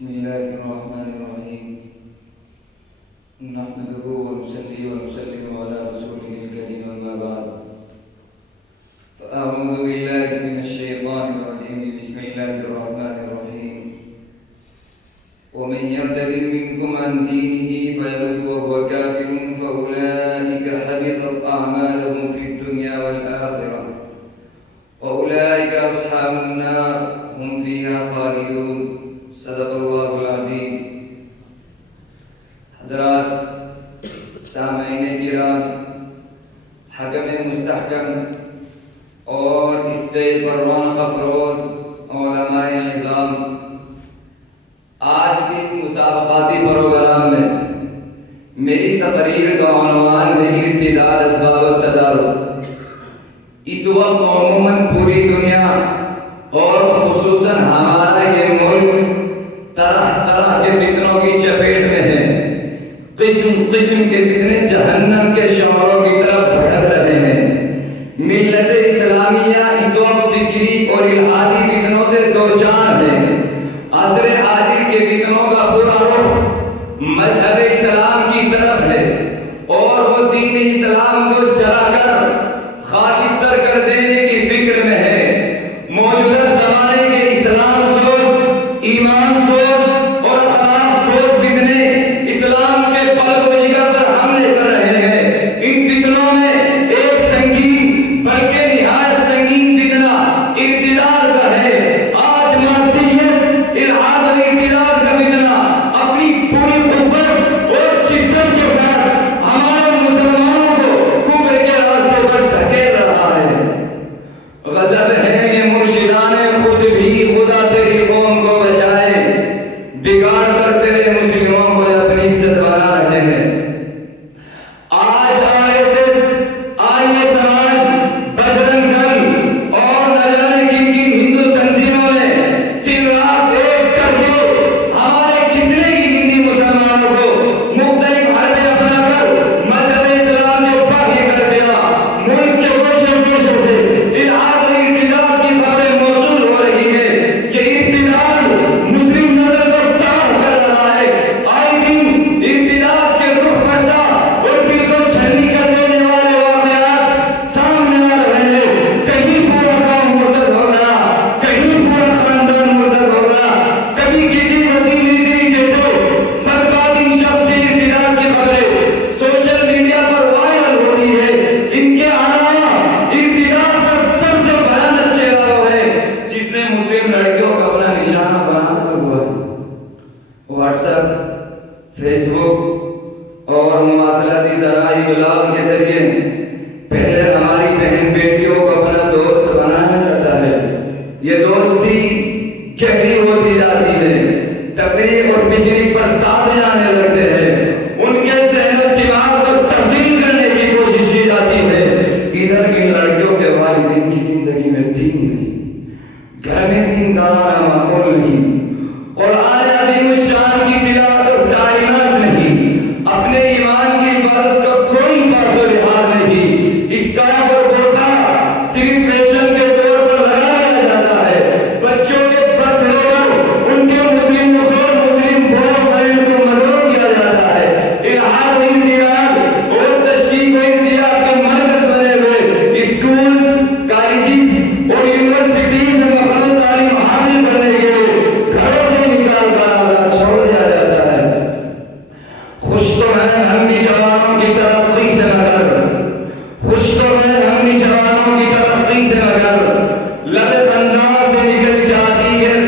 بسم الله الرحمن الرحيم نحمده ونصلي ونسلم على رسوله الكريم أما بعد فأعوذ بالله من الشيطان الرجيم بسم الله الرحمن الرحيم ومن يرتد منكم عن دينه فيمت وهو كافر فأولئك حبطت أعمالهم في الدنيا والآخرة وأولئك أصحاب النار هم فيها خالدون صدق اللہ العظیم۔ حضرات سامعین کرام، حکم مستحکم اور اسٹیج پر رونق افروز علماء اعظام، آج کے اس مسابقاتی پروگرام میں میری تقریر کا عنوان ہے ارتداد اسباب التدارک۔ اس وقت عموماً پوری دنیا اور خصوصاً ہمارا یہ ملک طرح طرح کے فتنوں کی چپیٹ میں ہے۔ قسم قسم کے فتنے جہنم کے شعلوں کی طرف بھڑک رہے ہیں۔ ملت اسلامیہ اس وقت فکری اور الہادی فتنوں سے دوچار ہے۔ عصر حاضر کے فتنوں کا پورا رخ مذہب اسلام کی طرف ہے اور وہ دین اسلام کو جلا کر خاکستر کر دینے کی فکر میں ہے۔ موجودہ زمانے کے اسلام سوچ، ایمان سوچ اور اخلاق سوچ فتنے اسلام کے قلب و جگر پر حملے کر رہے ہیں۔ ان فتنوں میں ایک سنگین بلکہ نہایت سنگین فتنہ ارتداد کا ہے۔ آج مادیت، الحاد و ارتداد کا فتنہ اپنی پوری قوت اور شدت کے ساتھ ہمارے مسلمانوں کو کفر کے راستے پر دھکیل رہا ہے۔ غضب ہے کہ مرشدان خود بھی خدا تیری قوم کو بچائے، بگاڑ کر تیرے مسلموں کو اپنی عزت بنا رہے ہیں۔ آج RSS، آریہ سماج، بجرنگ دل اور نہ جانے کن کن ہندو تنظیموں نے دن رات ایک کر کے ہمارے کتنے کی گنتی مسلمانوں کو مختلف حربیں اپنا کر مذہب اسلام سے باغی کر دیا۔ ملک کے گوشے گوشے سے الحاد و ارتداد کی خبریں موصول ہو رہی ہیں۔ یہ ارتداد مسلم نسل کو تباہ کر رہا ہے۔ آئے دن ارتداد کے روح فرسا اور دل کو چھلنی کر دینے والے واقعات سامنے آ رہے ہیں۔ کہیں پورا قوم مرتد ہو گیا، کہیں پورا خاندان مرتد ہو گیا، کبھی کسی وسیع رضوی جیسے بدبادین شخص کے ارتداد کی خبریں سوشل میڈیا پر وائرل ہوتی ہے۔ ان کے علاوہ ارتداد کا سب سے بھیانک چہرہ وہ ہے جس نے مسلم لڑکیوں کو اپنا نشانہ بنایا ہوا ہے۔ واٹس ایپ، فیس بک اور مواصلاتی ذرائع ابلاغ کے ذریعے پہلے